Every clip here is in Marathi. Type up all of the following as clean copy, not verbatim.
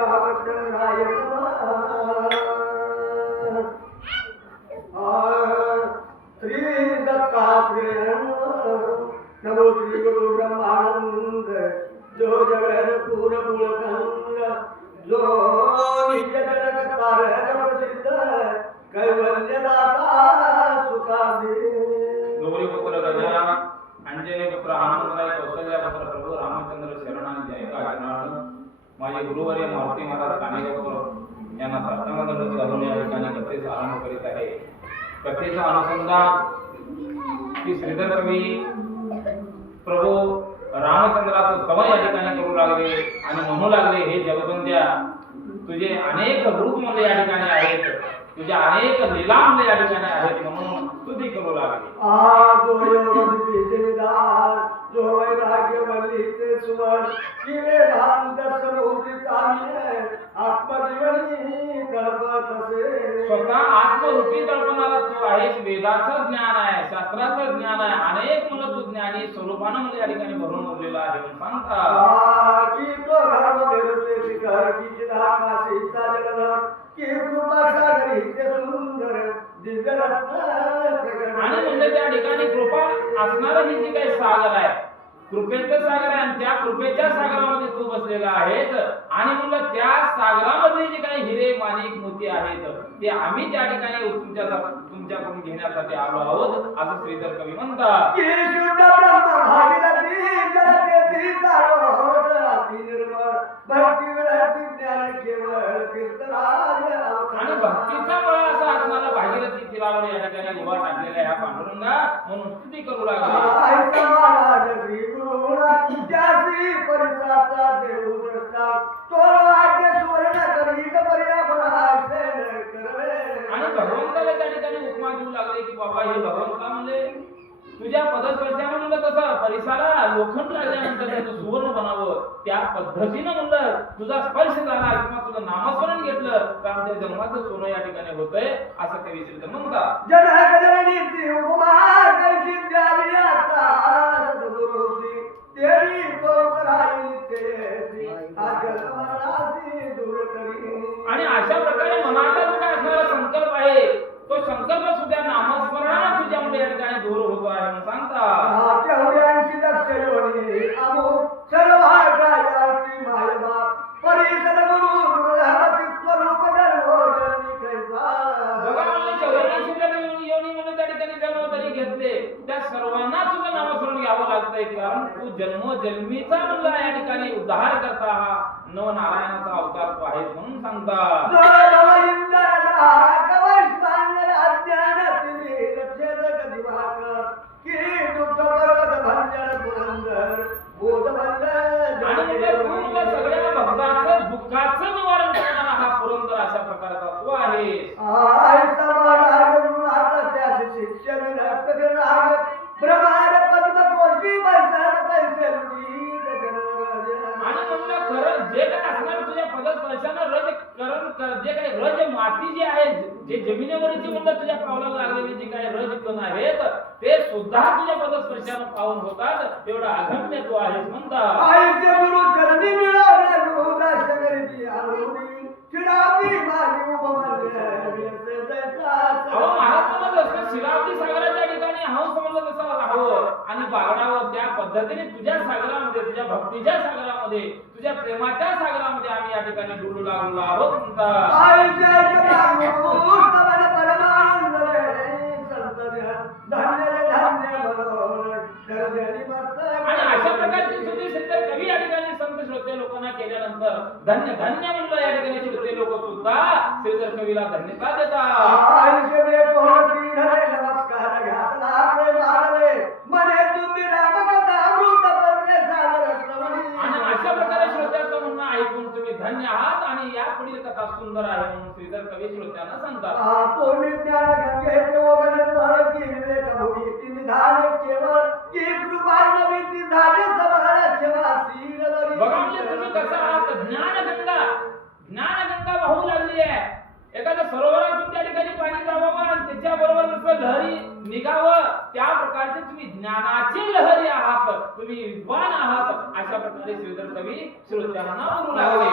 रामचंद्राय श्री दत्तात्रेय नमो श्री गुरु ब्रह्मानंद जो जगत पूर्ण मूलकंद जो नित्य जगत कारण प्रसिद्ध कैवल्यदाता सुखादे गौरी पुत्र गजा अंजनी पुत्र आनंदराय कौशल्या पुत्र प्रभू रामचंद्र शरणांचे ऐका माझे गुरुवर्य मूर्ती महाराज कानेगावकर यांना साष्टांग घालून या ठिकाणी कथेचा आरंभ करीत आहे. कथेचा अनुसंधान की श्रीधर कवी प्रभू रामचंद्राचं स्तवन या ठिकाणी करू लागले आणि म्हणू लागले, हे जगवंत्या तुझे अनेक रूप म्हणजे या ठिकाणी आहेत, तुझ्या अनेक लीला म्हणजे या ठिकाणी आहेत म्हणून स्तुती करू लागले. जो योगी जमीदार जो वैराग्य बलिते सुवर किरे धाम दसरूपी चालिये आत्मजीवनी तळपत असे. स्वतः आत्मरूपी तळपणारा तू आहेस. वेदाचं ज्ञान आहे, शास्त्राचं ज्ञान आहे, अनेक मुलं तू ज्ञानी स्वरूपानं म्हणजे या ठिकाणी भरून उरलेला आहे म्हणून सांगता की तो धर्म देवते शिखर की चिदाकाशीचा जगदर की कृपा सागरी ते सुंदर दिव्यरत्न आणि म्हणजे त्या ठिकाणी कृपा असणारं ही जी काही सागर आहे, कृपेचं सागर आहे आणि त्या कृपेच्या सागरामध्ये तू बसलेला आहेस. आणि म्हणलं त्या सागरामध्ये जे काही हिरे माणिक मोती आहेत ते आम्ही त्या ठिकाणी तुमच्याकडून घेण्यासाठी आलो आहोत असं श्रीधर कवी म्हणतात. की शुद्ध ब्रह्म भागीरथी जलतेती चारोट अति निर्मळ भक्ती विरती ज्ञान केवळ कीर्तनाय आणि भक्तीचा मळा असा असणारा भागीरथी तीरावर या ठिकाणी उभा टाकलेला ह्या पांडुरंगा म्हणून स्तुती करू लागले. श्री गुरुणा त्यासी परिसाचा देव द्रष्टा तोर वाक्य सुवर्ण करीत पर्यापणाचे करवे. आणि भगवंताला त्या ठिकाणी उपमा देऊ लागले की बाबा हे भगवंता म्हणजे तुझ्या पदस्पर्शाने म्हणलं तसं परिसाला लोखंड लागल्यानंतर त्याचं सुवर्ण बनावं त्या पद्धतीनं म्हणलं तुझा स्पर्श झाला किंवा तुझं नामस्मरण घेतलं तर आमच्या जन्माचं सोनं या ठिकाणी होतंय असं कवी श्रीधर म्हणतात. जनगणनीती उपमा कैसी द्यावी आता सद्गुरुसी तेरी तो कराई तेरी अजल मरणासी दूर करी. आणि अशा प्रकारे मनाचा जो काय असणारा संकल्प आहे तो संकल्प सुद्धा नामस्मरणाने तुझ्यामुळे या ठिकाणी दूर होतो आहे म्हणून सांगतात. तेवढ्यांशी लक्ष योनी अमुक सर्व कायाची मायबा परिसर गुरु दुर्लभती स्वरूप जन्मोजनी कैसा. बघा म्हणलं 84 योनी म्हणून त्या ठिकाणी जन्म तरी घेतले त्या सर्वांना तुझं नामस्मरण घ्यावं लागतंय कारण तू जन्मोजन्मीचा म्हणला या ठिकाणी उद्धार करता हा नवनारायणाचा अवतार तू आहेस म्हणून सांगतात. सगळ्या भक्तांचं दुःखाचं निवारण करणारा हा पुरंदर अशा प्रकारचा तू आहेस. आणि म्हणलं खरं जे काय असणार तुझ्या पदस्पर्शानं जे काही रज माती जी आहे जे जमिनीवरची म्हणलं तुझ्या पावलाला लागलेले जे काही रज कण आहेत ते सुद्धा तुझ्या पदस्पर्शानं पावन होतात एवढं अगम्य तू आहेस म्हणतात. शिरावती सागराच्या ठिकाणी हंस म्हणलं तसं राहावं आणि बागडावं त्या पद्धतीने तुझ्या सागरामध्ये तुझ्या भक्तीच्या सागरामध्ये तुझ्या प्रेमाच्या सागरामध्ये आम्ही या ठिकाणी डुलू लागलो आहोत म्हणतात. आणि अशा प्रकारची स्तुती श्रीधर कवी या ठिकाणी संत श्रोते लोकांना केल्यानंतर धन्य धन्य म्हणलं या ठिकाणी श्रोते लोक सुद्धा श्रीधर कवीला धन्यता देतात. आणि अशा प्रकारे श्रोत्याचं म्हणणं ऐकून तुम्ही धन्य आहात आणि या पुढील कथा सुंदर आहे म्हणून श्रीधर कवी श्रोत्यांना सांगतात. बघा म्हणजे तुम्ही कसं आहात ज्ञानगंगा वाहू लागली आहे. एखाद्या सरोवरातून त्या ठिकाणी पाणी जावावं आणि त्याच्या बरोबर नुसतं लहरी निघावं त्या प्रकारचे तुम्ही ज्ञानाचे लहरी आहात, तुम्ही विद्वान आहात अशा प्रकारे श्रीधर कवी श्रोत्यांना बोलू लागले.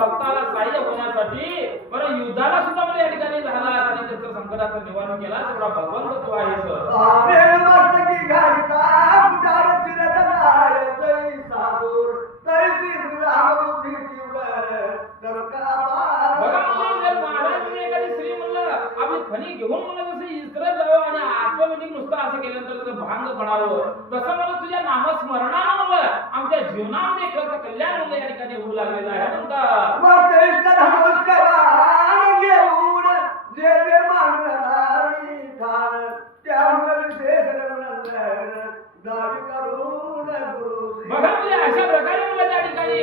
भक्ताला सहाय्य होण्यासाठी बरं युद्धाला सुद्धा मला या ठिकाणी झाला आणि त्याचं संकटाचं निवारण केला तेवढा भगवंत तू आहे सर. आवे मस्तकी घालिता कुठार चिरतनाय जै सादूर तैसी रामबुद्धी तीव्र नरका बघा म्हणजे जर महाराजांनी एखादी स्त्री म्हणलं आपली खणी घेऊन म्हणलं जसं इस्त्र जावं आणि ऑटोमॅटिक नुसतं असं केल्यानंतर जसं भांग पडावं तसं मला तुझ्या नामस्मरणानं म्हणलं आमच्या जीवनामध्ये कल्याण म्हणलं या ठिकाणी होऊ लागलेलं आहे म्हणतात. वरिष्ठ नमस्कार घेऊन जे जे मागणारी ठाण त्यामुळे विशेष रमणंदन दावी करून गुरु बघा म्हणजे अशा प्रकारे म्हणलं त्या ठिकाणी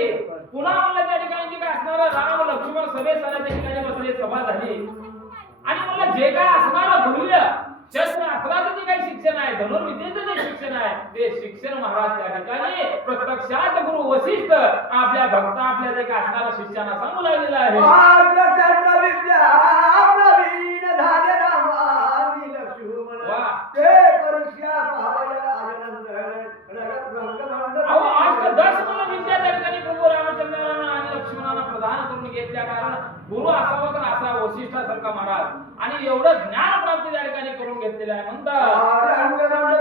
पुन्हा म्हणलं त्या ठिकाणी जे काय असणारं राम लक्ष्मण सभेसाला त्या ठिकाणी बसले सभा झाली आणि म्हणलं जे काय असणारं भूल्य शस्त्र अस्त्राचं जे काही शिक्षण आहे धनुर्विद्येचं जे शिक्षण आहे ते शिक्षण महाराज त्या ठिकाणी प्रत्यक्षात गुरु वशिष्ठ आपल्या भक्त आपल्या जे काय असणाऱ्या शिष्यांना सांगू लागलेलं आहे. विद्या प्रवीण झाले रामानी लक्ष्मण ते परीक्षा पाहायला आनंदन अहो 8-10 म्हणून विद्या त्या ठिकाणी प्रभू रामचंद्रांना आणि लक्ष्मणांना प्रदान करून घेतल्या कारण गुरु असावा तर असा वशिष्ठासारखा महाराज आणि एवढं ज्ञान प्राप्ती त्या ठिकाणी करून घेतलेलं आहे म्हणतात.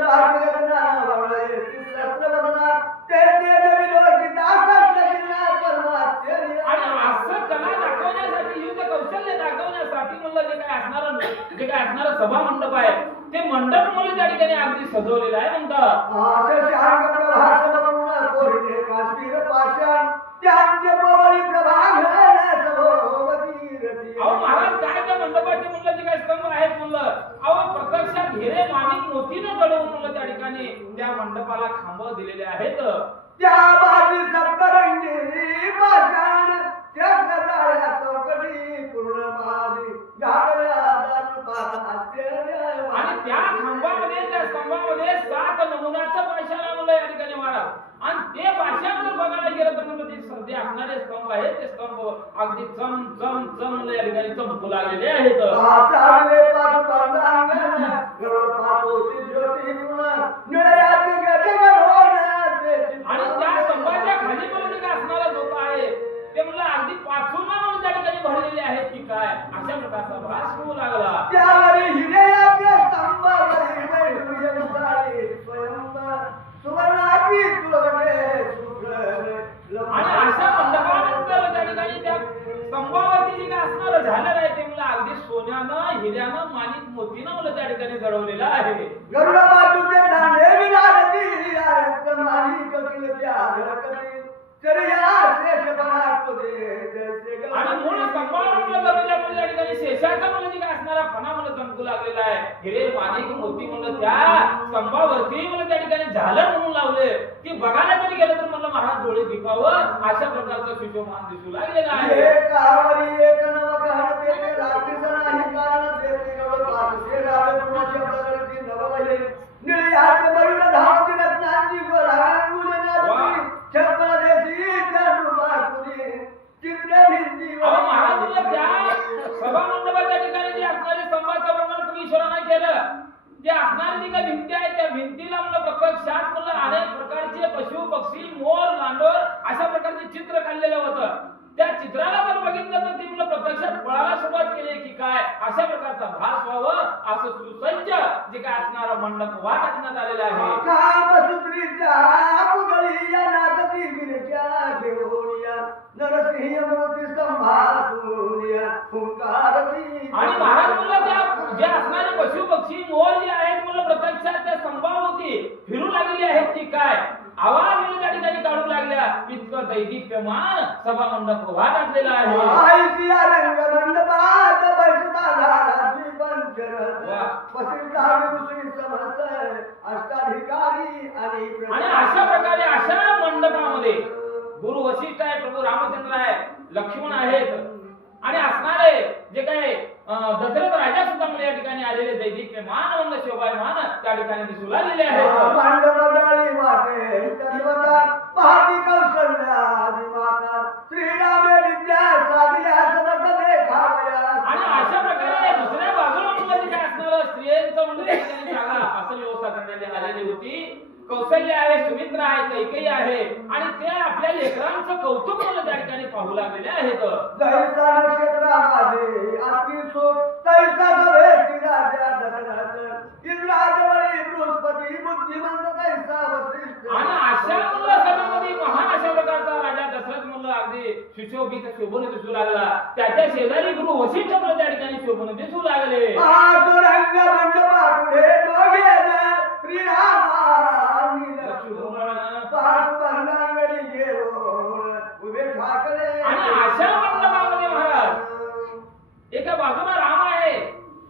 आणि असं कला दाखवण्यासाठी युद्ध कौशल्य दाखवण्यासाठी म्हणलं जे काय असणारं सभा मंडप आहे ते मंडप म्हणून त्या ठिकाणी अगदी सजवलेलं आहे म्हणतात. अहो महाराज काय त्या मंडपाचे म्हणलं जे काय स्तंभ आहेत म्हणलं अहो प्रत्यक्षात हिरे माणिक मोतीनं जडवून म्हणलं त्या ठिकाणी त्या मंडपाला खांब दिलेले आहेत. त्या बाजू सप्तरंगी पाषाण त्या जाळ्या चौकटी पूर्ण माझी आणि त्या खांबामध्ये त्या स्तंभामध्ये 7 नमुन्याचं पाषाण म्हणलं या ठिकाणी महाराज आणि ते पाषाण जर बघायला गेलं तर म्हणलं ते सध्या असणारे स्तंभ आहेत ते स्तंभ अगदी चम चम चम म्हणलं या ठिकाणी चमकू लागलेले आहेत. आणि त्या स्तंभाच्या खाली म्हणून काय असणारा झोपा आहे ते म्हणलं अगदी पाचून म्हणून त्या ठिकाणी भरलेले आहेत की काय अशा प्रकारचा भास होऊ लागला. त्यावर हिरयाच्या स्तंभावरील सुवर्णाची तुलवटे सुखर आणि अशा मंडपानंतर त्या ठिकाणी त्या स्तंभावरती जे काय असणारं झालेलं आहे ते म्हणलं अगदी सोन्यानं हिऱ्यानं माणिक मोतीनं म्हणलं त्या ठिकाणी जडवलेलं आहे. गरुडा बाजूचे दांडे विराजती आरक्त माणिक किलच्या झळकती चरिया शेष बनाको दे आणि मूळ स्तंभावर म्हणलं दरवाजामध्ये त्या ठिकाणी शेषाचा म्हणलं जे काय असणारा फणा म्हणलं चमकू लागलेला आहे. हिरे माणिक मोती म्हणलं त्या स्तंभावरती म्हणलं त्या ठिकाणी झालर म्हणून लावले की बघायला जरी गेलं तर म्हणलं महाराज डोळे दिखावं अशा प्रकारचं सुशोभान दिसू लागलेलं आहे. एकावरी एक नवकहन ते रात्रीचा नाही कारण ते गवळ पाचशे रावे कुणाच्या प्रकारची नवलहे निळ्यात बरुड धाव दिलत नांदी गोळांगुल नादी छपन देशी चंद्रमा कुदी चित्रे भिंती अहो महाराज म्हणलं त्या सभा मंडपाच्या ठिकाणी जे असणारे स्तंभाचं वर्णन तुम्ही ईश्वरानं केलं जे असणारी जी काही भिंती आहे त्या भिंतीला म्हणलं प्रत्यक्षात म्हणलं अनेक प्रकारचे पशु पक्षी मोर लांडोर अशा प्रकारचे चित्र काढलेलं होतं. त्या चित्राला जर बघितलं तर ती म्हणलं प्रत्यक्षात फळाला सुरुवात केली की काय अशा प्रकारचा भास व्हावं असं सुसज्ज जे काय असणारा मंडप उभा टाकण्यात आलेला आहे. कामसूत्रीच्या पुगळी या नाचती गिरच्या घेऊनिया नरसिंह मूर्ती स्तंभातूनिया हुंकारती आणि महाराज म्हणलं त्या जे असणारे पशु पक्षी मोर जे आहेत म्हणलं प्रत्यक्षात त्या स्तंभावरती फिरू लागलेली आहेत की काय आवाज म्हणून त्या ठिकाणी काढू लागल्या इतकं दैदिप्यमान सभा मंडप उभा टाकलेला आहे. आयसिया रंग मंडपात बसता झाला पंचर पसिता विरुषी समस्त अष्टाधिकारी आणि अशा प्रकारे अशा मंडपामध्ये गुरु वशिष्ठ आहे प्रभू रामचंद्र आहे लक्ष्मण आहेत आणि असणारे जे काही दशरथ राजा सुद्धा मला या ठिकाणी आलेले दैदिप्यमान म्हणलं शोभायमान त्या ठिकाणी दिसू लागलेले आहेत. पांडवदाळी वाटे तत्वता पाहती कौशल्या आदिमाता श्रीरामे विद्या साधिया समर्थ देखावया आणि अशा प्रकारे दुसऱ्या बाजूला म्हणलं जे काय असणारं स्त्रियांचं म्हणलं त्या ठिकाणी जागा असं व्यवस्था करण्यात आलेली होती कौशल्य आहे, सुमित्रा आहे, कैकेयी आहे आणि ते आपल्या लेकरांचं कौतुक म्हणून त्या ठिकाणी पाहू लागलेले आहेत. जैसा नक्षत्र माझे अति सुख तैसा सभे राजा दशरथ इंद्राजवळी बृहस्पती बुद्धिमंत तैसा वसिष्ठ. आणि अशा मुलं सभामध्ये महान अशा प्रकारचा राजा दशरथ म्हणलं अगदी सुशोभित शोभून दिसू लागला. त्याच्या शेजारी गुरु वसिष्ठ म्हणून त्या ठिकाणी शोभून दिसू लागले. महातुरंग मंडपापुढे दोघे श्रीरामानी लक्ष्मण पाठबंधांगडी घेऊन उभे ठाकरे. आणि अशा मंडपामध्ये महाराज एका बाजूला राम आहे,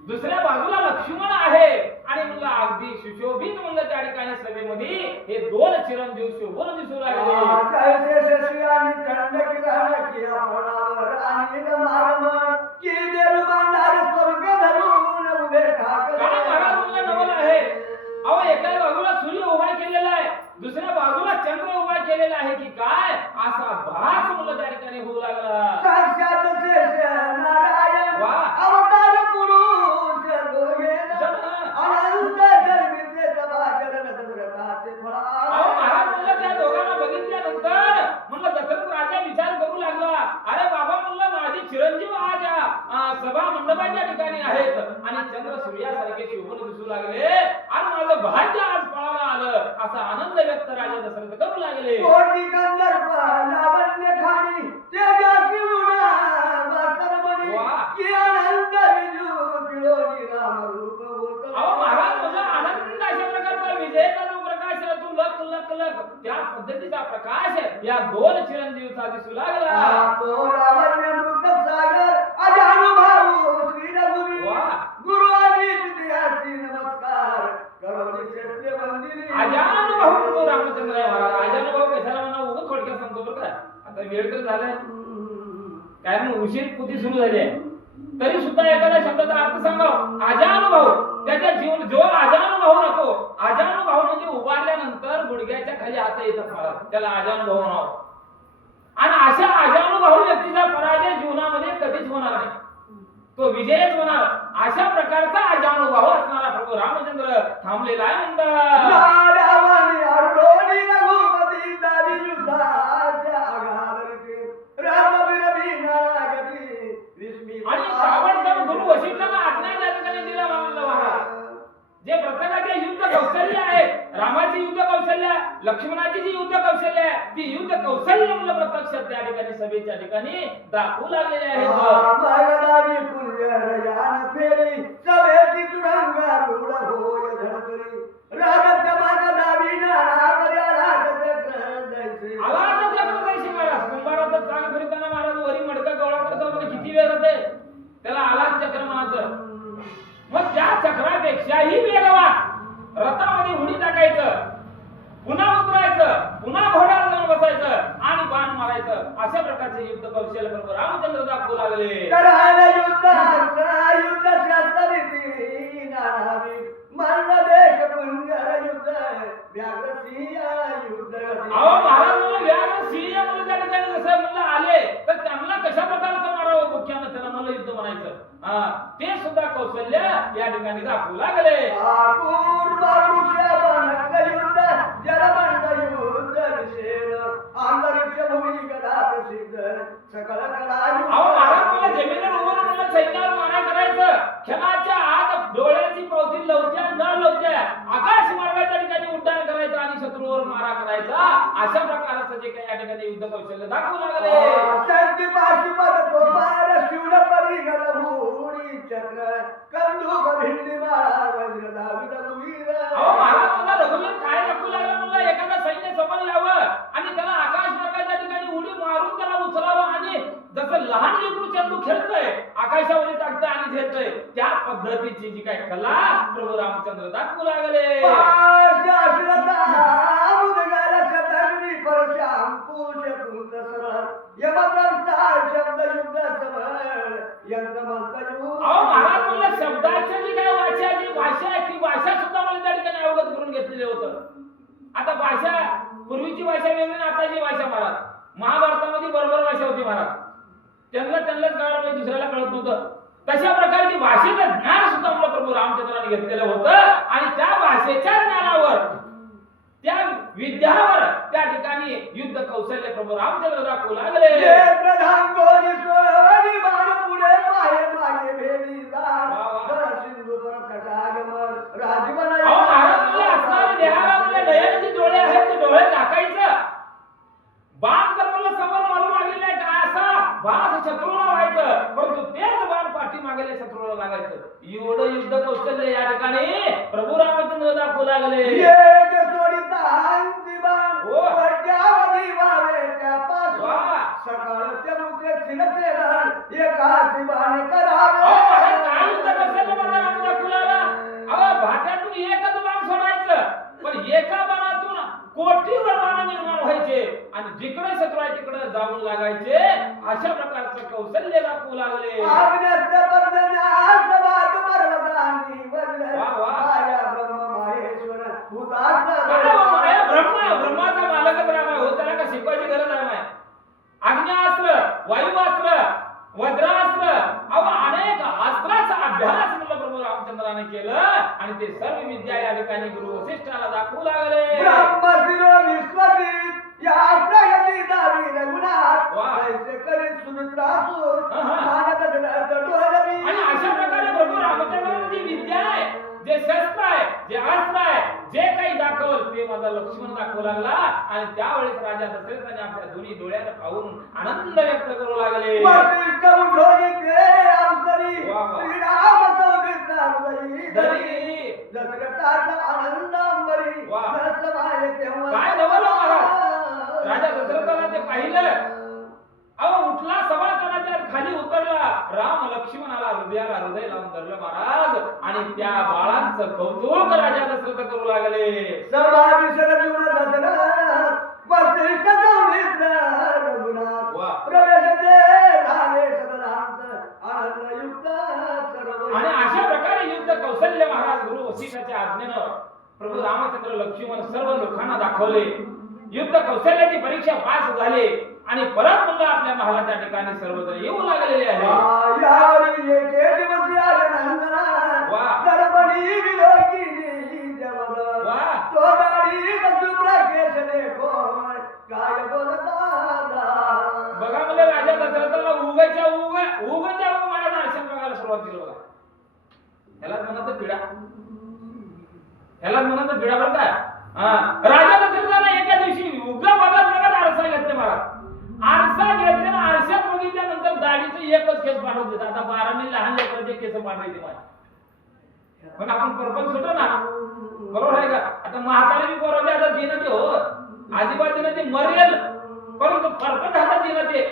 दुसऱ्या बाजूला लक्ष्मण आहे आणि म्हणलं अगदी सुशोभित म्हणलं त्या ठिकाणी सभेमध्ये हे दोन चिरंजीव शोभून दिसू लागले. जैसे शशी आणि चंड किरण किया फळावर आणि मारमण की देव बांधार स्वर्ग धरून उभे ठाकरे. काय महाराज म्हणलं नवल आहे. अहो एका बाजूला सूर्य उभा केलेला आहे, दुसऱ्या बाजूला चंद्र उभा केलेला आहे की काय असा भास म्हणलं त्या ठिकाणी होऊ लागला. साक्षात शेष नारायण अवतार पुरुष दोघे अनंत जन्मीचे सभाचरण दशरथाचे फळ. अहो महाराज म्हणलं त्या दोघांना बघितल्यानंतर म्हणलं दशरथ राजा विचार करू लागला, अरे बाबा म्हणलं माझे चिरंजीव आज सभा मंडपाच्या ठिकाणी आहेत आणि चंद्र सूर्यासारखे शोभून दिसू लागले आणि माझं भाग्य आज फळाला आलं असा आनंद व्यक्त राजा दशरथ करू लागले. कोटी गंधर्व लावण्य खाणी तेजाची उडा वासरमणी की अनंत विजू पिळोनी राम रूप होत. अहो महाराज म्हणलं आनंद अशा प्रकारचा विजयचा जो प्रकाश आहे तो लख लख लख त्या पद्धतीचा प्रकाश या दोन चिरंजीवचा दिसू लागला. तो लावण्य मृत सागर अजानुभाऊ श्री रघुवीर गुरु आदी इतिहासी नमस्कार करोनी क्षेत्रे मंदिरी. अजानुभाऊ तो रामचंद्र आहे महाराज. अजानुभाऊ कशाला म्हणा उगाच थोडक्यात सांगतो बरं का. आता वेळ तर झालाय कारण उशीर पुती सुरू झाली आहे तरी सुद्धा एखाद्या शब्दाचा अर्थ सांगाव. अजानुभाऊ त्याच्या जीवन जो अजानुभाऊ नको. अजानुभाऊ म्हणजे उभारल्यानंतर गुडघ्याच्या खाली हात येतात महाराज, त्याला अजानुभाऊ नाव. आणि अशा अजानुभाऊ व्यक्तीचा पराजय जीवनामध्ये कधीच होणार नाही, तो विजयच होणार. अशा प्रकारचा अजानुभाऊ असणारा प्रभू रामचंद्र थांबलेला आहे म्हणतात. नारावणी अरुणोनी रघुपती दावी युद्धाच्या आघाडीचे रामवीर नागती विस्मी. आणि ताबडतोब गुरु वशिष्ठांना आज्ञा त्या ठिकाणी दिला महाराज. जे प्रत्येकाचे युद्ध कौशल्य आहे, रामाची युद्ध कौशल्य, लक्ष्मणाची जी युद्ध कौशल्य आहे ती युद्ध कौशल्य म्हणलं प्रत्यक्ष त्या ठिकाणी सभेच्या ठिकाणी दाखवू लागलेले आहेत. मगदावी पुण्य रयान फेरी सभेची तुरंगा रूढ होय धडकरी रागच्या मगदावी नाना पर्याला चक्र जायचे. आला तर चक्र जायचे महाराज. कुंभारात चांग फिरताना महाराज वरी मडका गोळा करतो म्हणजे किती वेळ होते त्याला आला चक्र म्हणायचं. मग त्या चक्रापेक्षाही वेगवान रथामध्ये उडी टाकायचं, पुन्हा उतरायचं, पुन्हा घोड्यावर जाऊन बसायचं आणि बाण मारायचं. अशा प्रकारचे युद्ध कौशल्य बरोबर रामचंद्र दाखवू लागले. करायला युद्ध शास्त्री नानावी मरण देश पुंजर युद्ध व्याघ्रसिंह युद्ध. अहो महाराज म्हणून व्याघ्र सिंह म्हणून त्या ठिकाणी जसं म्हणलं आले तर त्यांना कशा प्रकारचं मारावं मुख्यानं त्याला मला युद्ध म्हणायचं. ते सुद्धा कौशल्य या ठिकाणी दाखवू लागले. युद्ध जलबंड युद्ध विशेष अंतरिक्ष भूमी कदा प्रसिद्ध सकल कला. अहो महाराज मला जमिनीवर उभं राहून सैन्यावर मारा करायचं. क्षणाच्या आत डोळ्याची पावती लवत्या न लवत्या आकाश मार्गाच्या ठिकाणी उड्डाण करायचं आणि शत्रूवर मारा करायचा. अशा प्रकारचं जे काही या ठिकाणी युद्ध कौशल्य दाखवू लागले. चक्र कंदुक भिंडी माळा वज्र दावी रघुवीर. अहो महाराज मला रघुवीर काय दाखवू लागला म्हणलं एखादा सैन्य समोर यावं आणि त्याला आकाश मार्गाच्या ठिकाणी उडी मारून त्याला उचलावं आणि जसं लहान लेकरू चेंडू खेळतोय आकाशावर टाकतोय आणि झेलतोय त्या पद्धतीची जी काही कला प्रभू रामचंद्र दाखवू लागले. अहो महाराज म्हणलं शब्दाची जी काय भाषा आहे ती भाषा सुद्धा मला त्या ठिकाणी अवगत करून घेतलेलं होतं. आता भाषा पूर्वीची भाषा वेगळी आणि आताची भाषा महाराज. महाभारतामध्ये बरोबर भाषा होती महाराज. त्यांनाच कळलं पाहिजे दुसऱ्याला कळत नव्हतं. तशा प्रकारची भाषेचं ज्ञान सुद्धा मला प्रभू रामचंद्राने घेतलेलं होतं आणि त्या भाषेच्या ज्ञानावर त्या विद्यावर त्या ठिकाणी युद्ध कौशल्य प्रभू रामचंद्र दाखवू लागले. ये प्रधान कोणी सोनी बाण पुढे माये माये भेदी जाण वा, वा. धर सिंधू पर कटागमन राजवन अहो महाराज म्हणले असणारे देहाला म्हणले नयनाचे डोळे आहेत ते डोळे झाकायचं. बाण तर मला समोर मारू लागलेला आहे का असा भास शत्रूला व्हायचं, परंतु तेच बाण पाठी मागेले शत्रूला लागायचं. एवढं युद्ध कौशल्य या ठिकाणी प्रभू रामचंद्र दाखवू लागले. एक सोडिता अंती बाण हो. पट्यावधी वावे त्यापासून वा. सकाळचे मुखे छिलते धन एकाची बाण करावे. अहो महाराज काय युद्ध कौशल्य माझा राम दाखवू लागला. अहो भाट्यातून एकच बाण सोडायचं, पण एका बाणातून कोटीवर बाण निर्माण व्हायचे आणि जिकडे शत्रू आहे तिकडे जाऊन लागायचे. अशा प्रकारचं कौशल्य दाखवू लागले. आग्नेय पर्जन्यास वाद पर्वतांनी वज्र वा, वा. माया ब्रह्म माहेश्वर भूतात्मा काय हो माया ब्रह्माचा मालकच राम आहे. हो त्याला का शिकवायची गरज आहे माय. अग्न्यास्त्र, वायुअस्त्र, वज्रास्त्र, अहो अनेक अस्त्राचा अभ्यास म्हणलं प्रभू रामचंद्राने केलं आणि ते सर्व विद्या या ठिकाणी गुरु वसिष्ठाला दाखवू लागले. ब्रह्मशिरो विश्वजित या प्रगती दावी रघुनाथ वा. कैसे करीत सुमित्रासूर हा, हा. मानत ग्रहत डोलवी. आणि अशा प्रकारे प्रभू रामचंद्राची जी विद्या आहे, जे शस्त्र आहे, जे अस्त्र आहे, जे काही दाखवल ते माझा लक्ष्मण दाखवू लागला आणि त्यावेळेस राजा दशरथाने आपल्या दोन्ही डोळ्याने पाहून आनंद व्यक्त करू लागले. वसिष्ठ उठोनी ते अवसरी वा, वा. श्रीराम चौदिता हृदयी धरी. दशरथाचा आनंद अंबरी वा. दसमाये तेव्हा काय नवल महाराज. राजा दशरथाला ते पाहिलं. अहो उठला सभासदाच्या खाली उतरला. राम लक्ष्मणाला हृदयाला हृदय लावून धरलं महाराज आणि त्या बाळांचं कौतुक राजा दशरथ करू लागले. सभा विसर्जून दशरथ वसिष्ठ चौदिता रघुनाथ वा. प्रवेश दे झाले सदनांत आनंदयुक्त सर्व. आणि अशा प्रकारे युद्ध कौशल्य महाराज गुरु वसिष्ठाच्या आज्ञेनं प्रभू रामचंद्र लक्ष्मण सर्व लोकांना दाखवले. युद्ध कौशल्याची परीक्षा पास झाली आणि परत म्हणलं आपल्या महालाच्या ठिकाणी सर्वजण येऊ लागलेले आहे. यावरी एके दिवस या नंदना वा. दर्पणी विलोकिनी जवळ वा. तो दाढी शुभ्र केसने कोण काय बोलता. बघा म्हणजे राजा दशरथाला उगाच्या महाराज आरशात बघायला सुरुवात केली बघा. ह्यालाच म्हणायचं पिढा, ह्यालाच म्हणायचं पिढा बरं का. राजा दशरथाला एका दिवशी उगा बघत आरसा घेतले महाराज. आरसा घेतले ना आरशात बघितल्यानंतर दाढीचं एकच केस पाठवत देतात. आता 12 लहान लेकराचे केस पाठवायचे मला. पण आपण परपंच सुटो ना, बरोबर आहे का. आता म्हातारी बी पोराचे आता दिन ते हो आजीबात दिन ते मरेल, परंतु परपंच हातात दिन ते.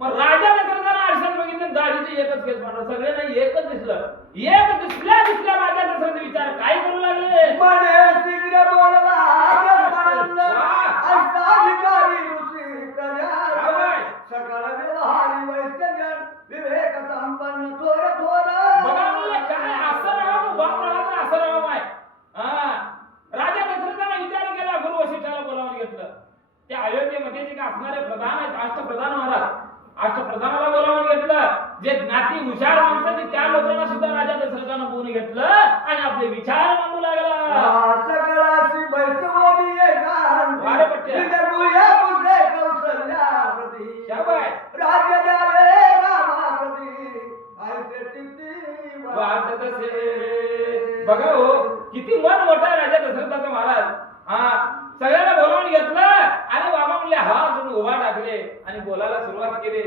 मग राजा दशरथाला आरशात बघितलं दाढीचे एकच केस पाठवत. सगळे नाही एकच दिसलं. एक दिसल्या राजा दशरथ विचार काय करू लागले. मने शीघ्र बोलवा आनंद वा. अष्टाधिकारी ऋषी प्रजा आवाज. सकळ व्यवहारी वैश्यजन विवेक संपन्न थोर थोर. बघा म्हणलं काय असं राहावं बाप राहावं असं राहावं आहे. राजा दशरथाने विचार केला. गुरु वसिष्ठाला बोलावून घेतलं. त्या अयोध्येमध्ये जे काय असणारे प्रधान आहेत अष्टप्रधान महाराज, अष्टप्रधानाला बोलावून घेतलं. जे ज्ञाती हुशार माणसं ते त्या लोकांना सुद्धा राजा दशरथानं बोलून घेतलं आणि आपले विचार मांडू लागला. सगळाशी बैसवली एकांत वारे पट्ट्या. निजगुया पुढे कौशल्याप्रती शाबास. राज्य द्यावे रामाप्रती ऐसे चित्ती वाटत असे. बघा हो किती मन मोठा आहे राजा दशरथाचा महाराज. सगळ्यांना बोलावून घेतलं आणि बाबा म्हणले हात जोडून उभा टाकले आणि बोलायला सुरुवात केली.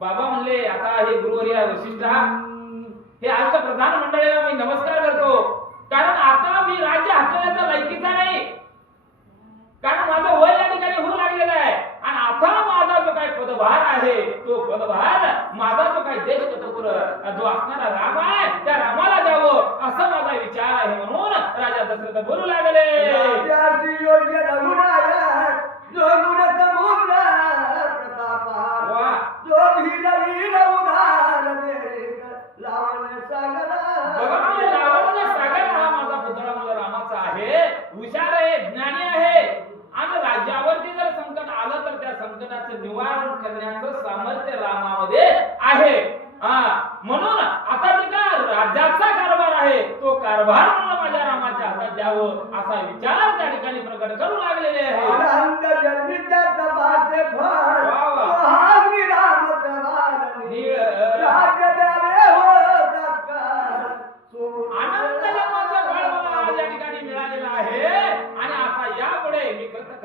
बाबा म्हणले आता हे गुरुवर्य वसिष्ठा हे अष्टप्रधान मंडळीला मी नमस्कार करतो, कारण आता मी राज्य हाताळण्याचा लायकीचा नाही. कारण माझं वय या ठिकाणी होऊ लागलेलं आहे आणि आता माझा जो काही पदभार आहे तो पदभार माझा जो काही ज्येष्ठ पुत्र जो असणारा राम आहे त्या रामाला द्यावं असं माझा विचार आहे. म्हणून राजा दशरथ बोलू लागले. योग्य रघुनायक जो गुण समुद्र प्रतापा वा. जो भील उदार देख लावण्य सागर. बघा म्हणजे लावण्य सागर हा माझा पुतळा मला रामाचा आहे. हुशार आहे, ज्ञानी आहे आणि राज्यावरती जर संकट आलं तर त्या संकटाचं निवारण करण्याचं सामर्थ्य रामामध्ये आहे. म्हणून आता जे का राज्याचा कारभार आहे तो कारभार म्हणून माझ्या रामाच्या हातात द्यावं असा विचार त्या ठिकाणी प्रकट करू लागलेले आहे.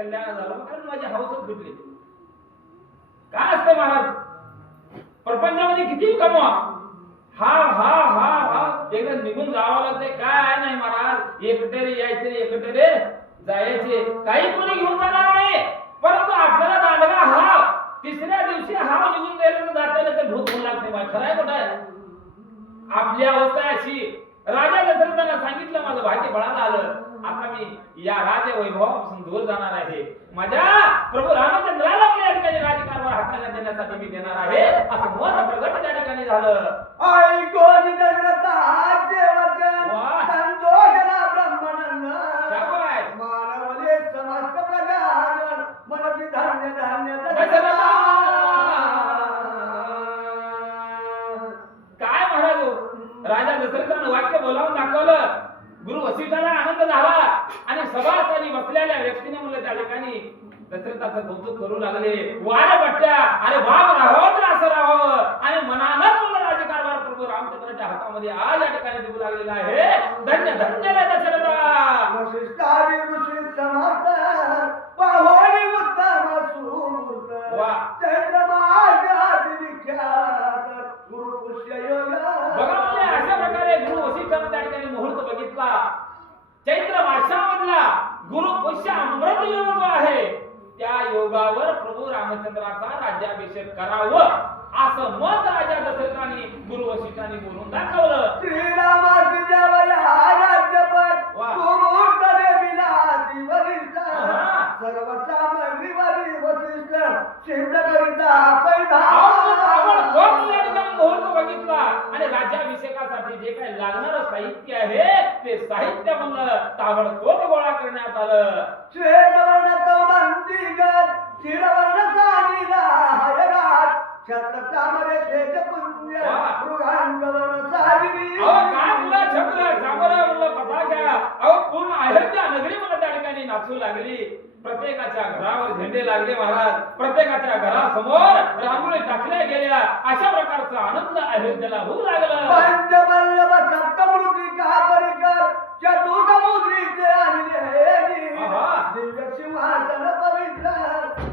कल्याण झालं कारण माझी हौसच सुटली. काय असतं महाराज, प्रपंचामध्ये किती कमवा, हा हा हा हा एकदा निघून जावं लागते. काय नाही महाराज, एकटेरे यायचे एकटेरे जायचे, काही कोणी घेऊन जाणार नाही. परंतु आपल्याला दांडगा हा तिसऱ्या दिवशी हा निघून गेला जाताना तर भूत होऊन लागते. खरं आहे कुठं आहे आपली अवस्था अशी. राजा दशरथाला सांगितलं माझं भाग्य बळाला आलं, आता मी या राज वैभवापासून दूर जाणार आहे. माझ्या प्रभू रामचंद्राला या ठिकाणी राजकारभार हाताने देण्यासाठी मी देणार आहे असं मत प्रगट त्या ठिकाणी झालं. ऐकून दशरथाचे वचन वाह. संतोषला ब्रह्मानंद. शाबास. मानवले समस्त प्रजाजन मनची धान्य धान्य दशरथा. काय महाराज हो? राजा दशरथानं वाक्य बोलावून दाखवलं. गुरु वसिष्ठाला आनंद झाला आणि सभास्थानी बसलेल्या व्यक्तीने म्हणलं त्या ठिकाणी दशरथाचं कौतुक करू लागले. वारे बट्ट्या, अरे बाप राहावं तर असं राहावं. आणि मनानच म्हणलं राज्यकारभार प्रभू रामचंद्राच्या हातामध्ये आज या ठिकाणी देऊ लागलेला आहे. धन्य धन्य रे दशरथा. वसिष्ठादी ऋषी समर्थ पाहोळी उत्तम सुमूर्त. वाह. चैत्रमासादी विख्यात गुरु पुष्य योग. बघा म्हणजे अशा प्रकारे गुरु वसिष्ठाने त्या ठिकाणी मुहूर्त बघितला. चैत्र मासामधला गुरु पुष्य अमृत योग जो आहे त्या योगावर प्रभू रामचंद्राचा राज्याभिषेक करावं असं मत राजा दशरथाने गुरु वसिष्ठाने बोलून दाखवलं. श्रीरामाची देवया राज्यपट वाह. सुमूर्त देविलासी वरिष्ठ. आहा. सर्व सामग्री वरी वसिष्ठ सिद्ध करिता पैदा. मुहूर्त बघितला आणि राज्याभिषेकासाठी जे काही लागणारं साहित्य आहे ते साहित्य म्हणलं ताबडतोब गोळा करण्यात आलं. श्वेतवर्ण तौदंतिगत शिरवर्ण सानिला हयरात छत्र चामरे तेजपुंज वाह. मृगांगवर्ण सारिणी. अहो काय मुलं छत्र चामर मुलं पताका, अहो पूर्ण अयोध्या नगरी मला त्या ठिकाणी नाचू लागली. प्रत्येकाच्या घरावर झेंडे लागले महाराज. प्रत्येकाच्या घरासमोर रांगोळी टाकल्या गेल्या. अशा प्रकारचा आनंद अयोध्येला होऊ लागला. पंचवल्लभ सप्तमृती कापरिकर चतुर्मुद्रीचे आणले. आहा. दिव्य सिंहासन पवित्र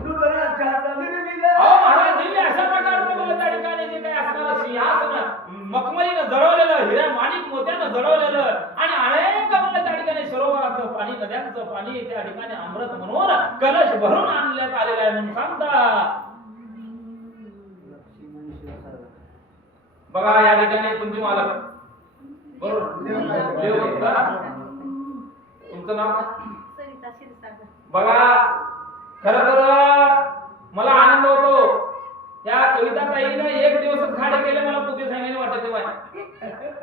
नूतन छत्र निर्मिले. अहो महाराज दिव्य अशा प्रकारचं मला त्या ठिकाणी जे काही असणारं सिंहासन मखमलीनं जडवलेलं, हिऱ्या माणिक मोत्यानं जडवलेलं आणि अनेक मला त्या ठिकाणी सरोवराचं पाणी, नद्यांचं पाणी त्या ठिकाणी अमृत म्हणून कलश भरून आणण्यात आलेला आहे म्हणून सांगता. बघा या ठिकाणी तुमचे मालक बरोबर तुमचं नाव सविता क्षीरसागर. बघा खरं तर मला आनंद होतो. या कविता ताईनं एक दिवसच खाडे केले मला पुढे सांगायला वाटत नाही.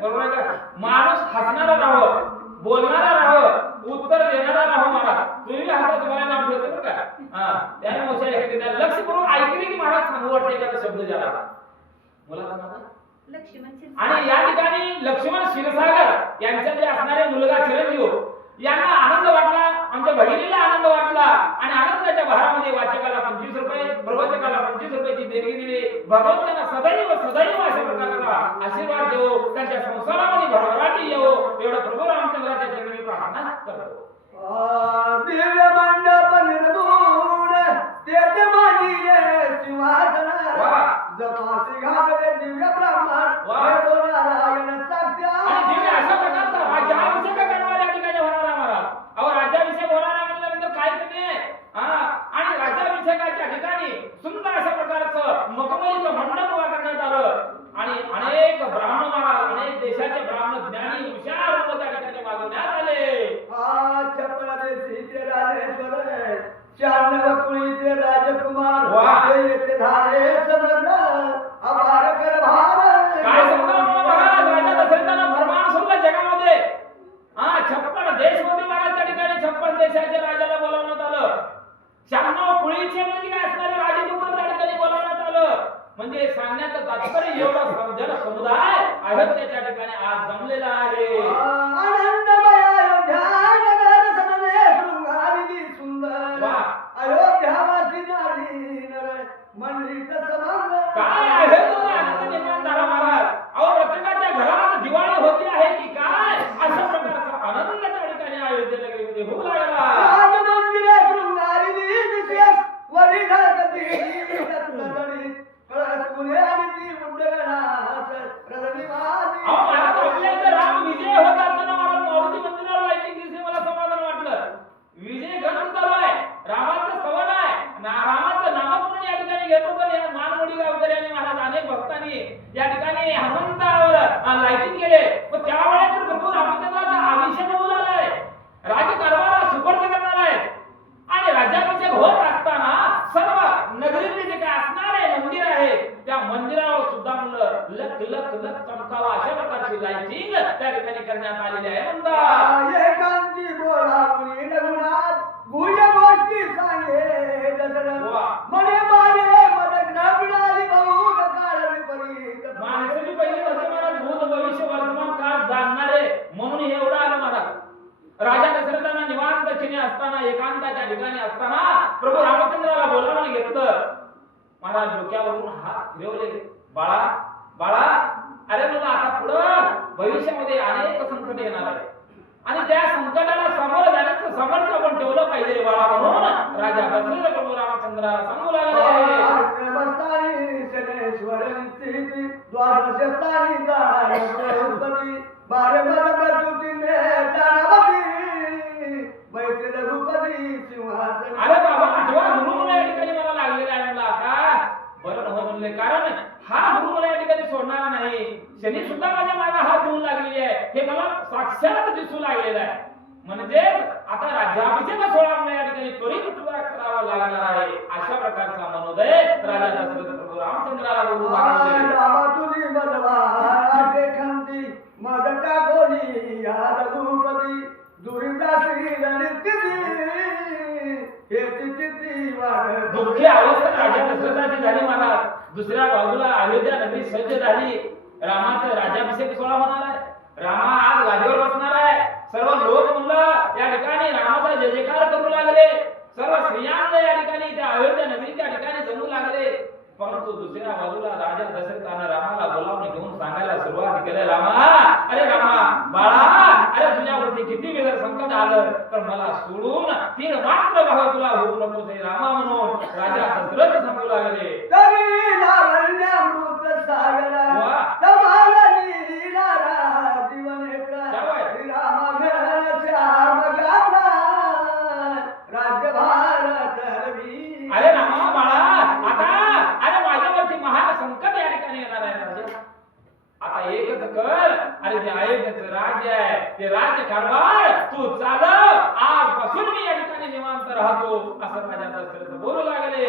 बरोबर आहे का? माणूस हसणारा राहावं, बोलणारा राहावं, उत्तर देणारा राहावं. महाराज तुम्ही हातात तुम्हाला नाव ठेवते बरं का. हा त्याने मोठ्या एखाद्या लक्ष करून ऐकले की महाराज सांगू वाटते एखादा शब्द ज्याला मुलाचं नाव लक्ष्मण क्षीरसागर. आणि या ठिकाणी लक्ष्मण क्षीरसागर यांच्या जे असणारे मुलगा चिरंजीव यांना आनंद वाटला, आमच्या बहिणीला आनंद वाटला आणि आनंदाच्या भारामध्ये वाचकाला 25 रुपये, प्रवचकाला 25 रुपयाची देणगी दिली. भगवंतांना सदैव सदैव अशा प्रकारचा आशीर्वाद देवो, त्यांच्या संसारामध्ये भरभराटी येवो एवढं प्रभू रामचंद्राच्या चरणी मी प्रार्थना करतो. दिव्य मंडप निर्गुण तेज मानिले सिंहासन. वाह. जपासी घातले दिव्य ब्राह्मण वाह. हे तो नारायण साक्षा. आणि दिव्य अशा प्रकारचा राज्याभिषेक करणाऱ्या या ठिकाणी होणार आहे महाराज. अहो राज्याभिषेक होणार आहे म्हणल्यानंतर काय कमी आहे. आणि राज्याभिषेकाच्या ठिकाणी सुंदर अशा प्रकारचं मखमलीचं मंडप उभा करण्यात आलं आणि अनेक ब्राह्मण महाराज, अनेक देशाचे ब्राह्मण ज्ञानी हुशार लोक त्या ठिकाणी मागवण्यात आले. छपरा देशीचे राजेश्वर 96 कुळीचे राजकुमार. वाह. ते येथे धारे समर्ण अपार कर भार. काय समजा महाराज राजा दशरथानं भरमान सोडलं जगामध्ये. 56 देश होते महाराज त्या ठिकाणी. 56 देशाच्या राजाला बोलावण्यात आलं. 96 कुळीचे म्हणजे काय असणारे राजपुत्र त्या ठिकाणी बोलावण्यात आलं. म्हणजे सांगण्याचं तात्पर्य एवढा जन समुदाय अयोध्येच्या ठिकाणी आज जमलेला आहे. आनंदमय अयोध्या नगर सदने शृंगारी सुंदर. वाह. अयोध्यावासी नारी नर मंडित समग्र. काय आहे तो आनंद निर्माण झाला महाराज. अहो प्रत्येकाच्या घरात दिवाळी होती आहे की काय अशा प्रकारचा आनंद त्या ठिकाणी अयोध्या नगरीमध्ये होऊ लागला. राजमंदिरे शृंगारी शूटिंग त्या ठिकाणी करण्यात आलेली आहे म्हणतात. एकांती बोलावून रघुनाथ गुह्य गोष्टी सांगे दशरथ वा. म्हणे मारे मदत नबळाली बहुत काळ विपरीत माणसाची पहिली वर्तमान भूत भविष्य वर्तमान काळ जाणणारे म्हणून हे एवढं आलं महाराज. राजा दशरथांना निवांत चिनी असताना एकांताच्या ठिकाणी असताना प्रभू रामचंद्राला बोलावून घेतलं. महाराज डोक्यावरून हात फिरवले. बाळा बाळा अरे मला आता पुढं भविष्यामध्ये अनेक संकट येणार आहे आणि त्या संकटाला समोर जाण्याचं समर्थ आपण ठेवलं पाहिजे बाळा म्हणून राजा दशरथ प्रभू रामचंद्राला सांगू लागले. बस्तानी शनेश्वर स्थिती द्वादश स्थानी जाय बृहस्पती बारे बरोबर तुझी जाणवती बैसे रघुपती सिंहासन. अरे बाबा आठवा गुरु मला या ठिकाणी मला लागलेला आहे म्हणला का बरं हो म्हणले कारण हा गुरु मला या ठिकाणी सोडणार नाही. शनी सुद्धा माझ्या मागे हात धुवून लागलेली आहे हे मला साक्षात दिसू लागलेलं आहे. म्हणजे आता राज्याभिषेक सोहळा मला या ठिकाणी त्वरित तुला करावा लागणार आहे. अशा प्रकारचा मनोदय राजा दशरथ प्रभू रामचंद्राला बोलू लागले. रामा तुझी बलवा देखंती मद टाकोली या रघुपती दुरिदासी रणिती हे तिथी वाढ दुःखी अवस्था राजा दशरथाची झाली महाराज. दुसऱ्या बाजूला अयोध्या नगरी सज्ज झाली. रामाचा राज्याभिषेक सोहळा होणार आहे. रामा आज गादीवर बसणार आहे. सर्व लोक म्हणलं या ठिकाणी रामाचा जय जयकार करू लागले. सर्व स्त्रियांना या ठिकाणी त्या अयोध्या नगरीच्या ठिकाणी जमू लागले. परंतु दुसऱ्या बाजूला राजा दशरथानं रामाला बोलावून घेऊन सांगायला सुरुवात केली. रामा अरे रामा बाळा अरे तुझ्यावरती किती वेळ संकट आलं तर मला सोडून तीन मात्र भाव तुला होऊ नकोस हे रामा म्हणून राजा दशरथ सांगू लागले. तरी लावण्यामृत सागरा वा. तमाला लीलारा जीवनेत्रा जावई. श्रीरामा घराच्या मगाला राज्यभार चरवी. अरे रामा बाळा आता अरे माझ्यावरती महान संकट या ठिकाणी येणार आहे राजा. आता एकच कर अरे जे अयोध्येचं राज्य आहे ते राज्य कारभार तू चालव. आजपासून मी या ठिकाणी निवांत राहतो असं राजा दशरथ बोलू लागले.